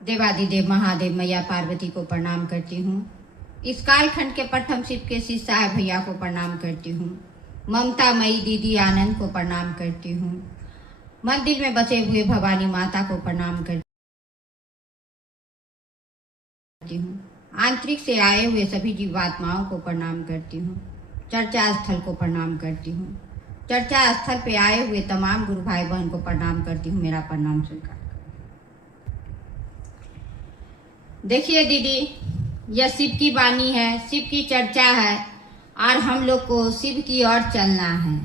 देवादिदेव महादेव मैया पार्वती को प्रणाम करती हूँ। इस कालखंड के प्रथम शिव के श्री साहेब भैया को प्रणाम करती हूँ। ममता मई दीदी आनंद को प्रणाम करती हूँ। मंदिर में बसे हुए भवानी माता को प्रणाम करती हूँ। आंतरिक से आए हुए सभी जीवात्माओं को प्रणाम करती हूँ। चर्चा स्थल को प्रणाम करती हूँ। चर्चा स्थल पे आए हुए तमाम गुरु भाई बहन को प्रणाम करती हूँ। मेरा प्रणाम स्वीकार। देखिए दीदी, यह शिव की वाणी है, शिव की चर्चा है और हम लोग को शिव की ओर चलना है।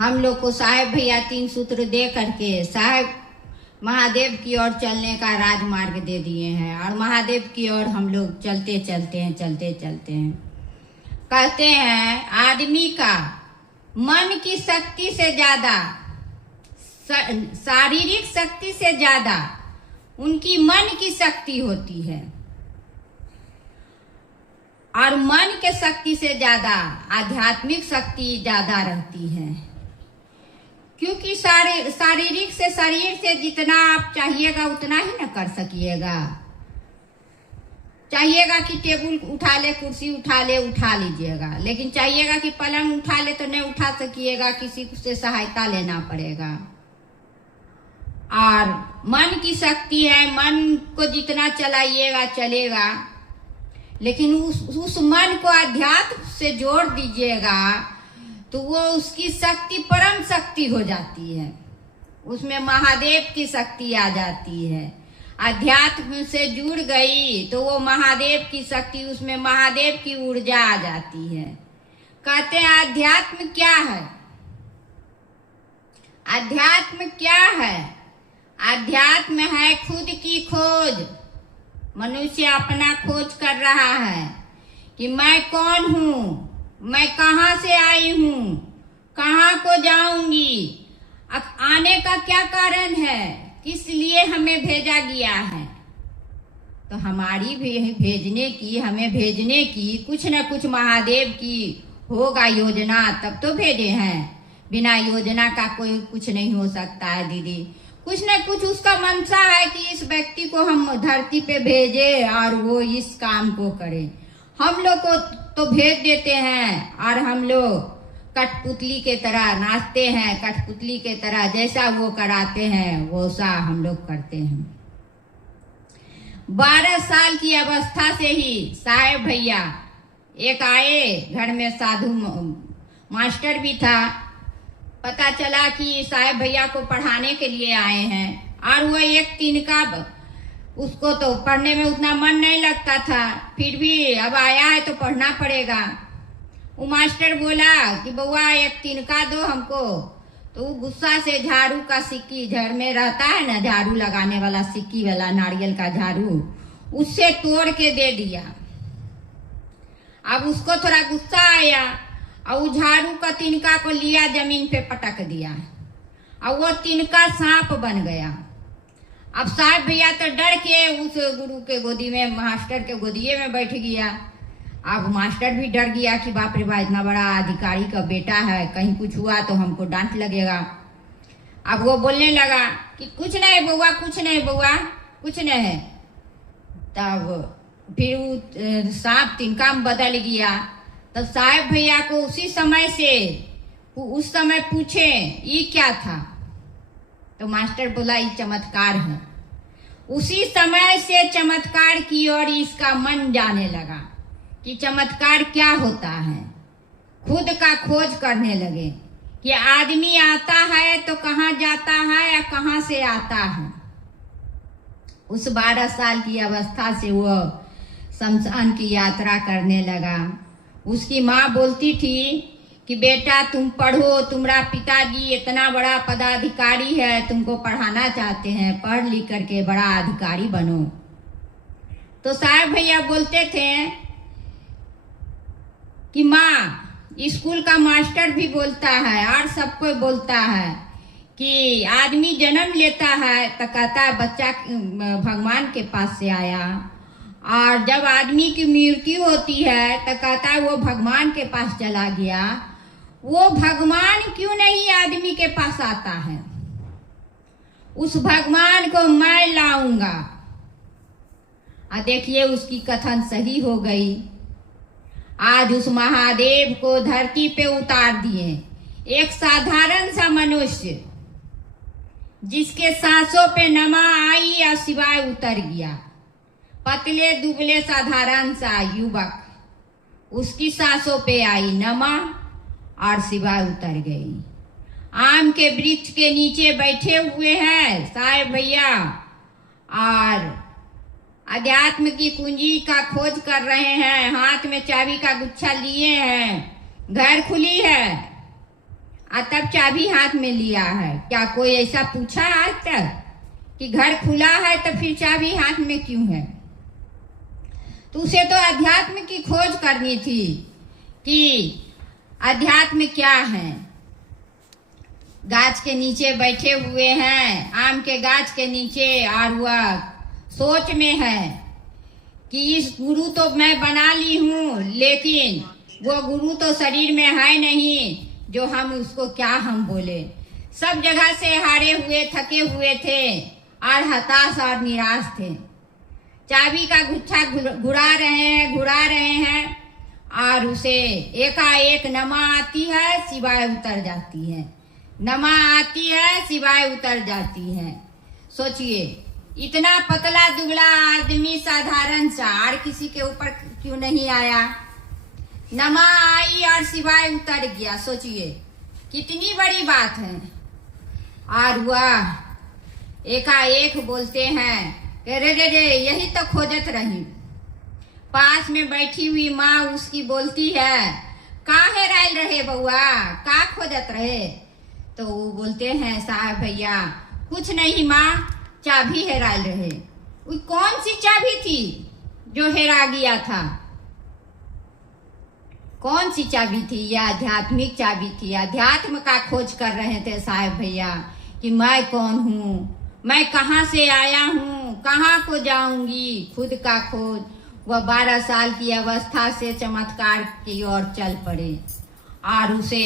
हम लोग को साहेब भैया 3 सूत्र दे करके साहेब महादेव की ओर चलने का राजमार्ग दे दिए हैं और महादेव की ओर हम लोग चलते चलते हैं। कहते हैं आदमी का मन की शक्ति से ज्यादा, शारीरिक शक्ति से ज्यादा उनकी मन की शक्ति होती है और मन के शक्ति से ज्यादा आध्यात्मिक शक्ति ज्यादा रहती है। क्योंकि शारीरिक से शरीर से जितना आप चाहिएगा उतना ही न कर सकिएगा। चाहिएगा कि टेबल उठा ले, कुर्सी उठा ले, उठा लीजिएगा, लेकिन चाहिएगा कि पलंग उठा ले तो नहीं उठा सकिएगा, किसी से सहायता लेना पड़ेगा। और मन की शक्ति है, मन को जितना चलाइएगा चलेगा, लेकिन उस मन को अध्यात्म से जोड़ दीजिएगा तो वो उसकी शक्ति परम शक्ति हो जाती है। उसमें महादेव की शक्ति आ जाती है। अध्यात्म से जुड़ गई तो वो महादेव की शक्ति, उसमें महादेव की ऊर्जा आ जाती है। कहते हैं अध्यात्म क्या है? अध्यात्म क्या है? अध्यात्म है खुद की खोज। मनुष्य अपना खोज कर रहा है कि मैं कौन हूँ, मैं कहाँ से आई हूँ, कहाँ को जाऊंगी, आने का क्या कारण है, किस लिए हमें भेजा गया है। तो हमारी हमें भेजने की कुछ न कुछ महादेव की होगा योजना, तब तो भेजे हैं। बिना योजना का कोई कुछ नहीं हो सकता है दीदी। कुछ न कुछ उसका मंशा है कि इस व्यक्ति को हम धरती पे भेजे और वो इस काम को करे। हम लोग को तो भेज देते हैं और हम लोग कठपुतली के तरह नाचते हैं, कठपुतली के तरह जैसा वो कराते हैं वैसा हम लोग करते हैं। 12 साल की अवस्था से ही साहेब भैया एक आए, घर में साधु मास्टर भी था। पता चला कि साहेब भैया को पढ़ाने के लिए आए हैं और वो एक तिनका, उसको तो पढ़ने में उतना मन नहीं लगता था, फिर भी अब आया है तो पढ़ना पड़ेगा। वो मास्टर बोला कि बउआ एक तिनका दो हमको। तो वो गुस्सा से झाड़ू का सिक्की, घर में रहता है ना झाड़ू लगाने वाला सिक्की वाला नारियल का झाड़ू, उससे तोड़ के दे दिया। अब उसको थोड़ा गुस्सा आया और वो झाड़ू का तिनका को लिया, जमीन पे पटक दिया और वो तिनका सांप बन गया। अब साहब भैया तो डर के उस गुरु के गोदी में, मास्टर के गोदिए में बैठ गया। अब मास्टर भी डर गया कि बाप रे बाप, इतना बड़ा अधिकारी का बेटा है, कहीं कुछ हुआ तो हमको डांट लगेगा। अब वो बोलने लगा कि कुछ नहीं बउआ, कुछ नहीं बउआ, कुछ नहीं है। तब फिर वो सांप तिनका में बदल गया। तब साहेब भैया को उस समय पूछे ये क्या था, तो मास्टर बोला ये चमत्कार है। उसी समय से चमत्कार की ओर इसका मन जाने लगा कि चमत्कार क्या होता है। खुद का खोज करने लगे कि आदमी आता है तो कहाँ जाता है या कहाँ से आता है। उस 12 साल की अवस्था से वो शमशान की यात्रा करने लगा। उसकी माँ बोलती थी कि बेटा तुम पढ़ो, तुम्हारा पिताजी इतना बड़ा पदाधिकारी है, तुमको पढ़ाना चाहते हैं, पढ़ लिख करके बड़ा अधिकारी बनो। तो साहब भैया बोलते थे कि माँ, स्कूल का मास्टर भी बोलता है और सबको बोलता है कि आदमी जन्म लेता है तो कहता है बच्चा भगवान के पास से आया, और जब आदमी की मृत्यु होती है तो कहता है वो भगवान के पास चला गया। वो भगवान क्यों नहीं आदमी के पास आता है? उस भगवान को मैं लाऊंगा। देखिए उसकी कथन सही हो गई। आज उस महादेव को धरती पे उतार दिए। एक साधारण सा मनुष्य जिसके सांसों पे नमा आई या सिवाय उतर गया, पतले दुबले साधारण सा युवक, उसकी सांसों पे आई नमा और सिवाय उतर गई। आम के वृक्ष के नीचे बैठे हुए हैं साहेब भैया और अध्यात्म की कुंजी का खोज कर रहे हैं। हाथ में चाबी का गुच्छा लिए हैं। घर खुली है और तब चाबी हाथ में लिया है। क्या कोई ऐसा पूछा आज तक कि घर खुला है तो फिर चाबी हाथ में क्यों है? तो उसे तो अध्यात्म की खोज करनी थी कि अध्यात्म क्या है। गाछ के नीचे बैठे हुए हैं, आम के गाछ के नीचे, और वह सोच में है कि इस गुरु तो मैं बना ली हूँ, लेकिन वो गुरु तो शरीर में है नहीं जो हम उसको क्या हम बोले। सब जगह से हारे हुए थके हुए थे और हताश और निराश थे। चाबी का गुच्छा घुरा रहे हैं और उसे एकाएक नमा आती है, सिवाय उतर जाती है। नमा आती है, सिवाय उतर जाती है। सोचिए, इतना पतला दुबला आदमी साधारण सा और किसी के ऊपर क्यों नहीं आया? नमा आई और सिवाय उतर गया। सोचिए कितनी बड़ी बात है। और वह एकाएक बोलते हैं, रे रे रे यही तो खोजत रही। पास में बैठी हुई माँ उसकी बोलती है, का हेरायल रहे बउआ, का खोजत रहे? तो वो बोलते हैं, साहब भैया कुछ नहीं माँ, चाबी हेरायल रहे। वो कौन सी चाबी थी जो हेरा गया था? कौन सी चाबी थी? यह आध्यात्मिक चाबी थी। अध्यात्म का खोज कर रहे थे साहब भैया कि मैं कौन हूँ, मैं कहाँ से आया हूँ, कहाँ को जाऊंगी। खुद का खोज। वह 12 साल की अवस्था से चमत्कार की ओर चल पड़े और उसे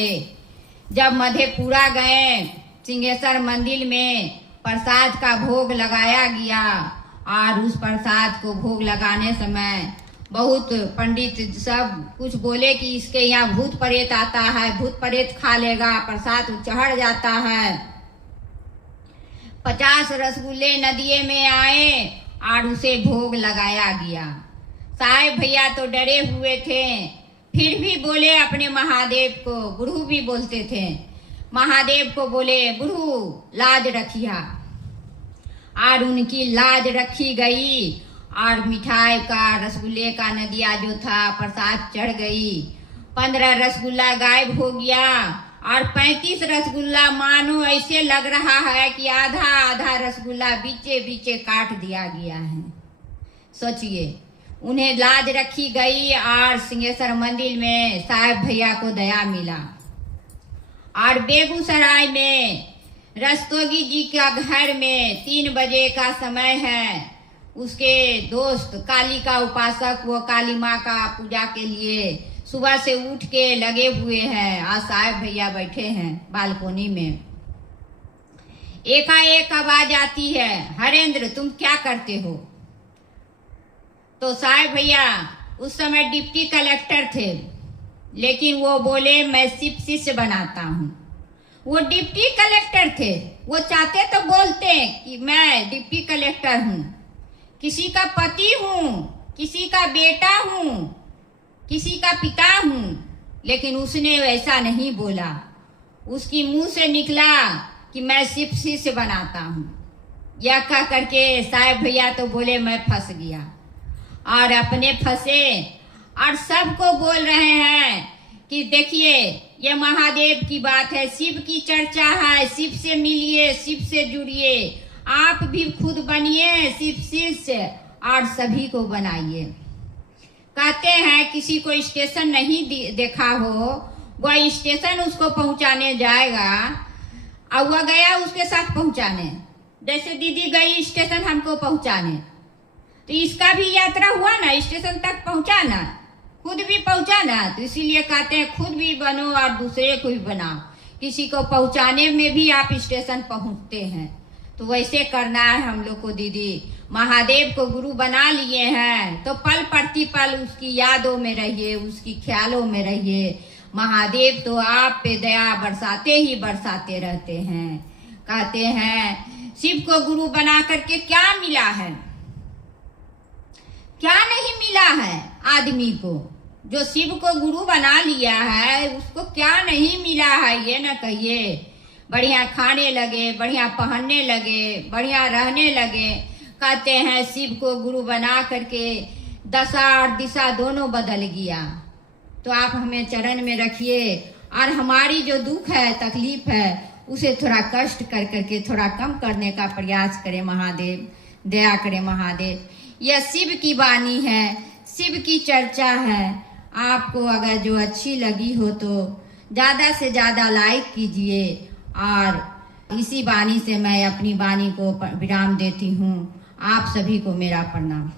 जब मधेपुरा गए, सिंहेश्वर मंदिर में प्रसाद का भोग लगाया गया और उस प्रसाद को भोग लगाने समय बहुत पंडित सब कुछ बोले कि इसके यहाँ भूत प्रेत आता है, भूत प्रेत खा लेगा, प्रसाद चढ़ जाता है। 50 रसगुल्ले नदिये में आए और उसे भोग लगाया गया। साहेब भैया तो डरे हुए थे, फिर भी बोले अपने महादेव को, गुरु भी बोलते थे, महादेव को बोले, गुरु लाज रखिया। और उनकी लाज रखी गई और मिठाई का, रसगुल्ले का नदिया जो था प्रसाद चढ़ गई। 15 रसगुल्ला गायब हो गया और 35 रसगुल्ला मानो ऐसे लग रहा है कि आधा आधा रसगुल्ला बीचे बीचे काट दिया गया है। सोचिए, उन्हें लाज रखी गई और सिंहेश्वर मंदिर में साहेब भैया को दया मिला। और बेगूसराय में रस्तोगी जी का घर में 3 बजे का समय है। उसके दोस्त काली का उपासक, वो काली माँ का पूजा के लिए सुबह से उठ के लगे हुए हैं। आज साहेब भैया बैठे हैं बालकोनी में। एकाएक आवाज आती है, हरेंद्र तुम क्या करते हो? तो साहेब भैया उस समय डिप्टी कलेक्टर थे, लेकिन वो बोले मैं सिर्फ शिष्य बनाता हूँ। वो डिप्टी कलेक्टर थे, वो चाहते तो बोलते कि मैं डिप्टी कलेक्टर हूँ, किसी का पति हूँ, किसी का बेटा हूँ, किसी का पिता हूँ, लेकिन उसने वैसा नहीं बोला। उसकी मुंह से निकला कि मैं सिर्फ शिष्य बनाता हूँ। यह कह करके साहेब भैया तो बोले मैं फंस गया। और अपने फंसे और सबको बोल रहे हैं कि देखिए ये महादेव की बात है, शिव की चर्चा है, शिव से मिलिए, शिव से जुड़िए, आप भी खुद बनिए शिव शिष्य और सभी को बनाइए। कहते हैं किसी को स्टेशन नहीं देखा हो, वह स्टेशन उसको पहुंचाने जाएगा और वह गया उसके साथ पहुंचाने। जैसे दीदी गई स्टेशन हमको पहुंचाने, तो इसका भी यात्रा हुआ ना, स्टेशन तक पहुंचाना, खुद भी पहुंचाना। तो इसीलिए कहते हैं खुद भी बनो और दूसरे को भी बनाओ। किसी को पहुंचाने में भी आप स्टेशन पहुंचते हैं। तो वैसे करना है हम लोग को दीदी। महादेव को गुरु बना लिए हैं तो पल प्रतिपल उसकी यादों में रहिए, उसकी ख्यालों में रहिए। महादेव तो आप पे दया बरसाते ही बरसाते रहते हैं। कहते हैं शिव को गुरु बना करके क्या मिला है? क्या नहीं मिला है आदमी को? जो शिव को गुरु बना लिया है उसको क्या नहीं मिला है ये न कहिए। बढ़िया खाने लगे, बढ़िया पहनने लगे, बढ़िया रहने लगे। कहते हैं शिव को गुरु बना करके दशा और दिशा दोनों बदल गया। तो आप हमें चरण में रखिए और हमारी जो दुख है, तकलीफ है, उसे थोड़ा कष्ट कर करके थोड़ा कम करने का प्रयास करें महादेव। दया करें महादेव। यह शिव की वाणी है, शिव की चर्चा है। आपको अगर जो अच्छी लगी हो तो ज़्यादा से ज़्यादा लाइक कीजिए। और इसी वाणी से मैं अपनी वाणी को विराम देती हूँ। आप सभी को मेरा प्रणाम।